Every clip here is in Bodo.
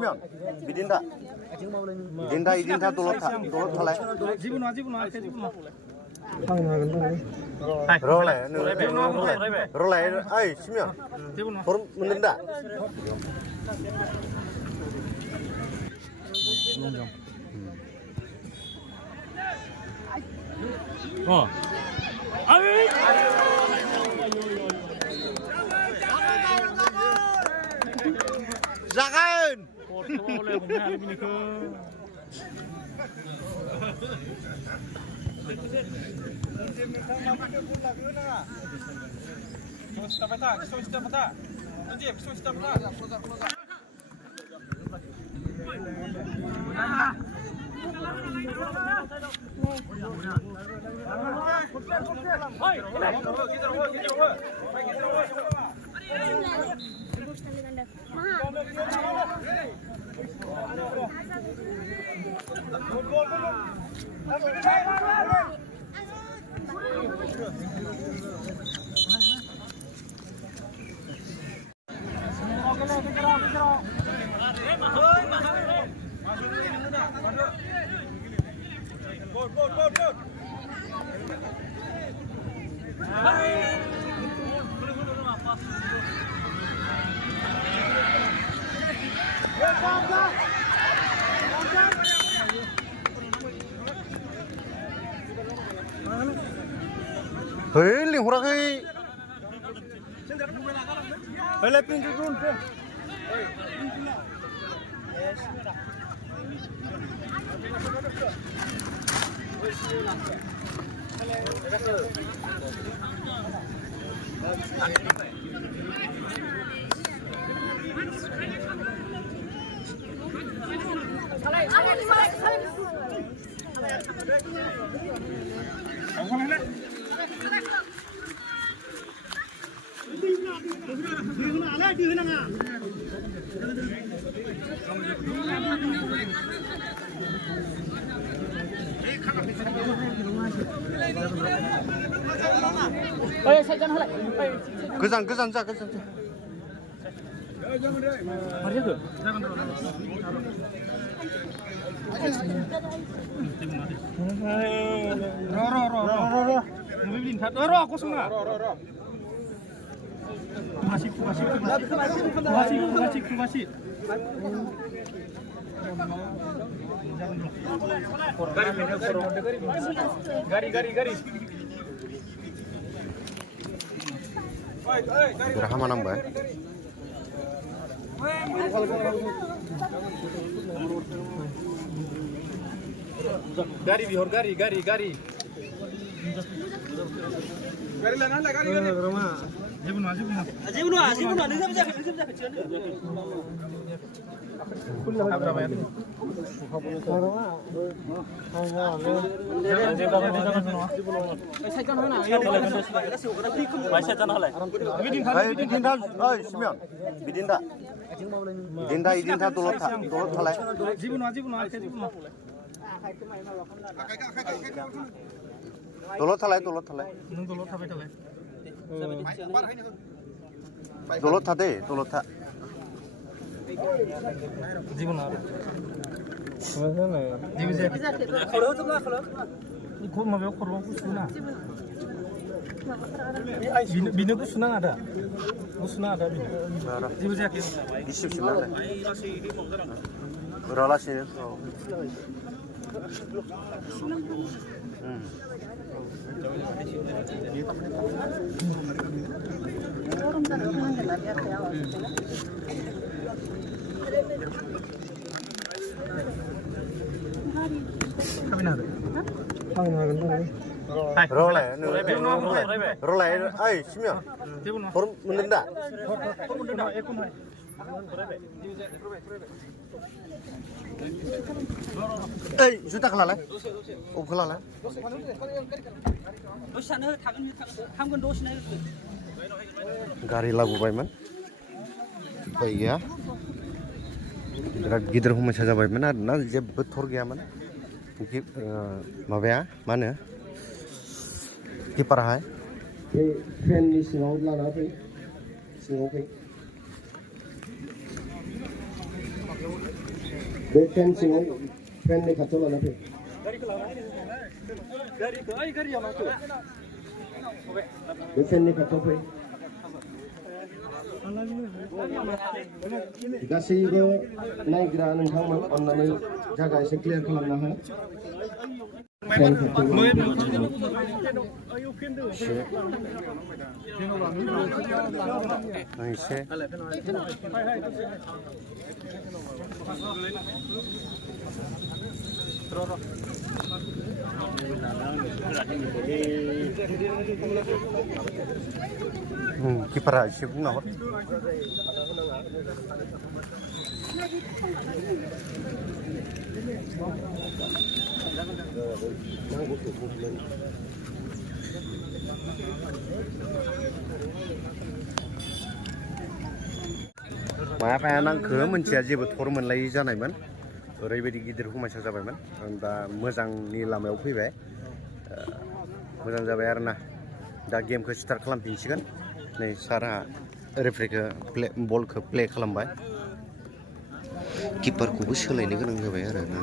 Simeon, Bidinda, Dulot Thalai. Rolai, ay, Simeon, Melinda. Oh. Jangan. Hei, lingkuran hei. Hei, lepin turun. Kesan जा. Gari. Gerah mana mbak? Gari bihor gari. Gari lana lah gari. Aji bunuh. Ni siapa Bidinda Dulot Thalai. Dulot Thalai. Dulot Tha. Bini gusu nang ada bini. Jibu jaket. Isip sebenarnya. Relasi. Rolai, ay, Simeon. Melinda. Eh, sudah kelalai. Kelalai. Gari lagu bayman. Baik ya. Biराद गिदिर समस्या जाबायमोन आरोना जेबो थर गैयामोन माबाया मा होनो किपाराहाय ट्रेननि सिङाव लाना फै सिङाव फै बे फेन सिङाव फेननि खाथियाव लाना फै बे फेननि खाथियाव फै गासैबो नायग्रा नोंथांमोन अन्नानै जायगा एसे क्लियार खालामना हो किपारा एसे बुंना हर माया नांखो मोनथिया जेबो थर मोनलायि जानायमोन ओरैबायदि गिदिर हुमायसा जाबायमोन दा मोजांनि लामायाव फैबाय मोजां जाबाय आरोना दा गेमखौ स्टार्ट खालामफिनसिगोन नै सारहा रेफ्रिखौ बलखौ प्ले खालामबाय किपारखौबो सोलायनो गोनां जाबाय आरो ना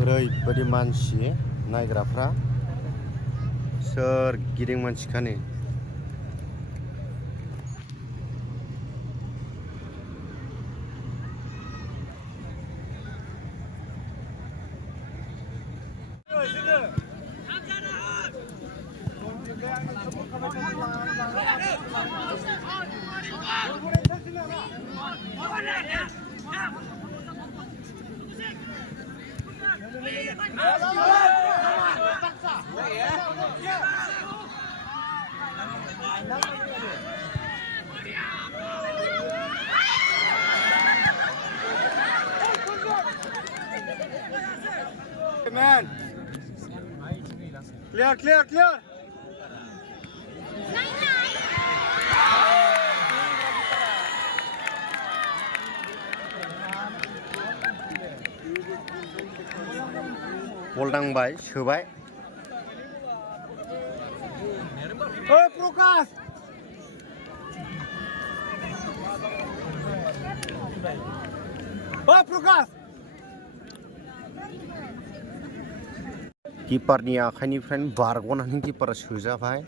ओरैबायदि मानसि नायग्राफ्रा सोरगिदिं मानसिखानि Man, clear. बल दांबाय सोबाय प्रकाश किपारनि आखाइनिफ्रायनो बारग'नानै किपारा सोजाबाय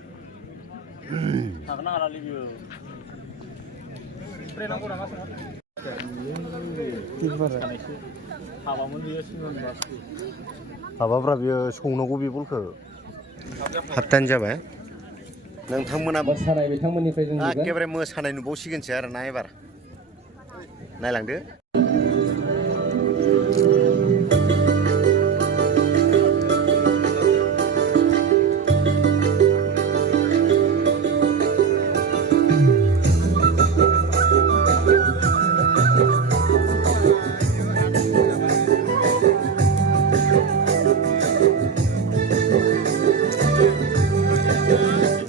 हाबाब्रा बियो सौनांगौ बे बलखौ हाबटाइम जाबाय नोंथांमोना मोसानाय बिथांमोननिफ्राय जों एखेबारे मोसानाय नुबावसिगोनसो आरो ना एबार नायलांदो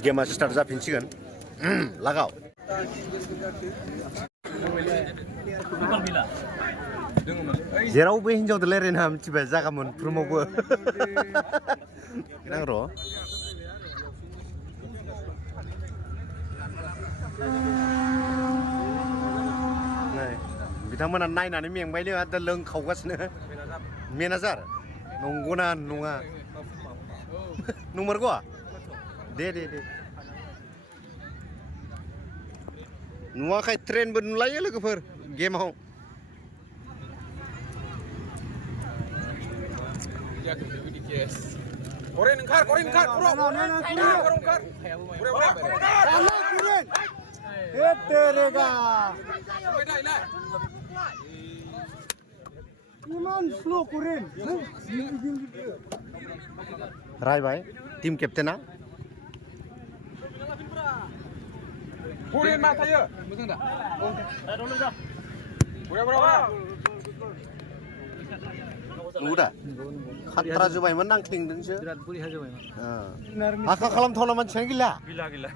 गेमा स्टार्ट जाफिनसिगोन लागाव जेरावबो हिनजावजों रायज्लायनो मिथिबाय जागा मोनफ्रोमावबो नां र' बिथांमोना नायनानै मेंबायनो दा लोंखावगासिनो मेनेजार नंगौना नङा नंमारगौ दे नुवाखै ट्रेनबो नुलायो लोगोफोर गेमाव Koren engkar, pura. Terega. Iman slow kurin. रायबाय टीम केप्टेना Koren mah tayo. Betul tak? Pura. नुदा खात्रा जोबायमोन नांख्लिंदोंसो Berat buri aja bang. आखा खालामथावना मानसियानो गैला Gila.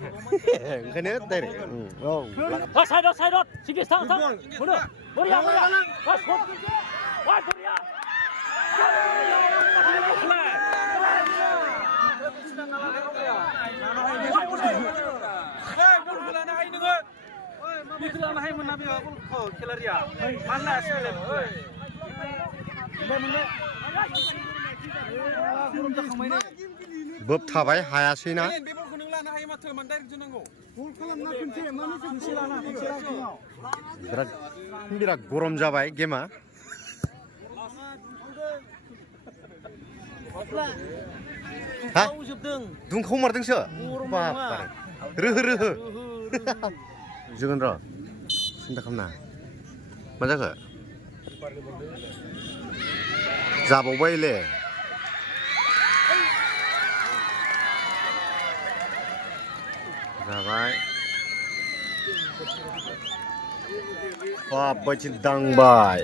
ओंखायनो डाइरेक्ट औ Side out. Sige, stang. Mudah. Boria. Pas, hop. Wah, Boria. बोब थाबाय हायासैना Bebol kuning lah, naik mata mandar jenenggo. बिराद गरम जाबाय गेमा हा दुंखावमारदोंसो बाबारे रोहो जोगोन र' सिन्था खालामना मा जाखो जाबावबायले जाबाय बाबायथिं दांबाय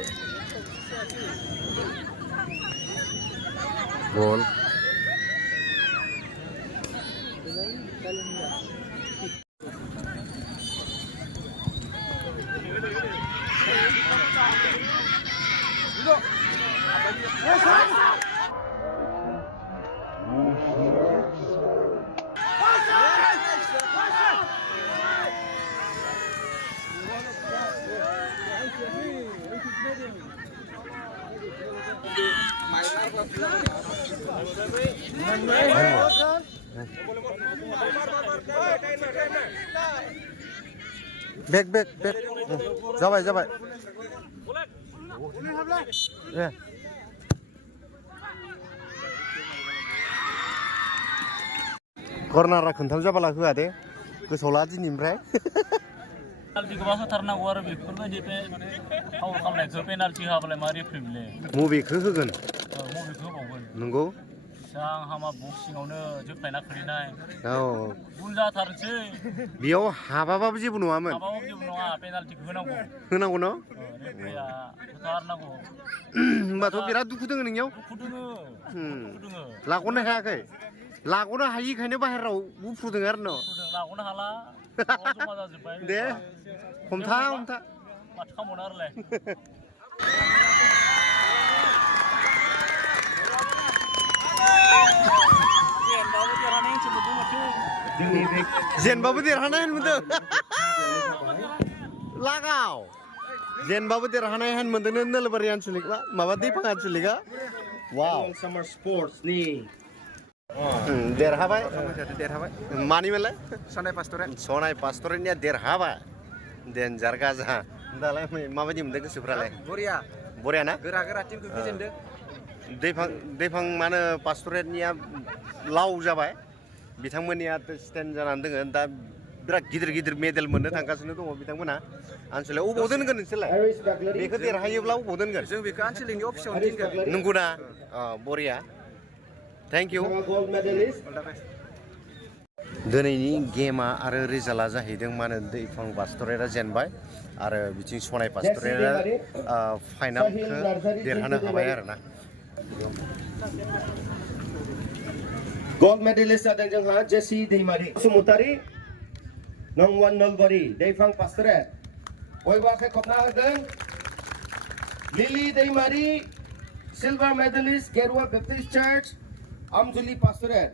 गल Back. जाबाय कर्नारा खोनथाम जाबाला होआ दे गोसोआव ला दिनैनिफ्राय Penalti goba होथारनांगौ आरो बेफोरबायदि फाउल खालामनायखौ पेनाल्टि होआबालाय मा रेफ्रिले मबेखौ होगोन मबेखौ होबावगोन नंगौ सां हामा बक्सिंआवनो जोख्लायना खोलैनाय औ भुल जाथारसै बेयाव हाबाबाबो जेबो नङामोन माबाबो जेबो नङा पेनाल्टिखौ होनांगौ न' रेफ्रिया होथारनांगौ होमबाथ' बिराद दुखु दोङो नोंनियाव दुखु दोङो लाग'नो हायाखै लाग'नो हायिखायनो बाहेराव उफ्रुदों आरो न' लाग'नो हाला जमा जाजोब्बाय दे हमथा माथो खालामबावनो आरोलाय जेनबाबो देरहानाय मोनदों लागाव जेनबाबो देरहानाय हान मोनदों नोलोबारि आनसलिक माबा दैफां आनसलिका वाव सामार स्पर्ट्स नि देरहाबाय मानिमोनलाय Sonai पास्टरेटनिया देरहाबाय देन्जार गाजा दालाय माबायदि मोनदों गोसोफ्रालाय बरिया ना Gerak-gerak timku kejendu. दैफां मानो पास्टरेटनिया लाव जाबाय बिथांमोननिया स्टेन्ड जानानै दङ दा बिराद गिदिर मेडेल मोननो थांगासिनो दङ बिथांमोना आनसलिक अबाव दोनगोन नोंसोरलाय बेखौ देरहायोब्ला अबाव दोनगोन जों बेखौ आनसलिकनि अफिसाव दोनगोन. नंगौना बरिया थेंक इउ गोल्ड मेडेलिस्ट दिनैनि गेमा आरो रिजाल्टआ जाहैदों मा होनो दैफां पास्टरेटआ जेनबाय आरो बिथिं सनाय पास्टरेटआ फाइनालखौ देरहानो हाबाय आरोना गोल्ड मेडेलिस्ट जादों जोंहा जेसि दैमारि बसुमतारि नंवान नलबारि दैफां पास्टरेट बयबो आखाइ खबना होगोन लिलि दैमारि सिलभार मेडेलिस्ट गेरुवा बेप्टिस्ट चार्च आमजुलि पास्टरेट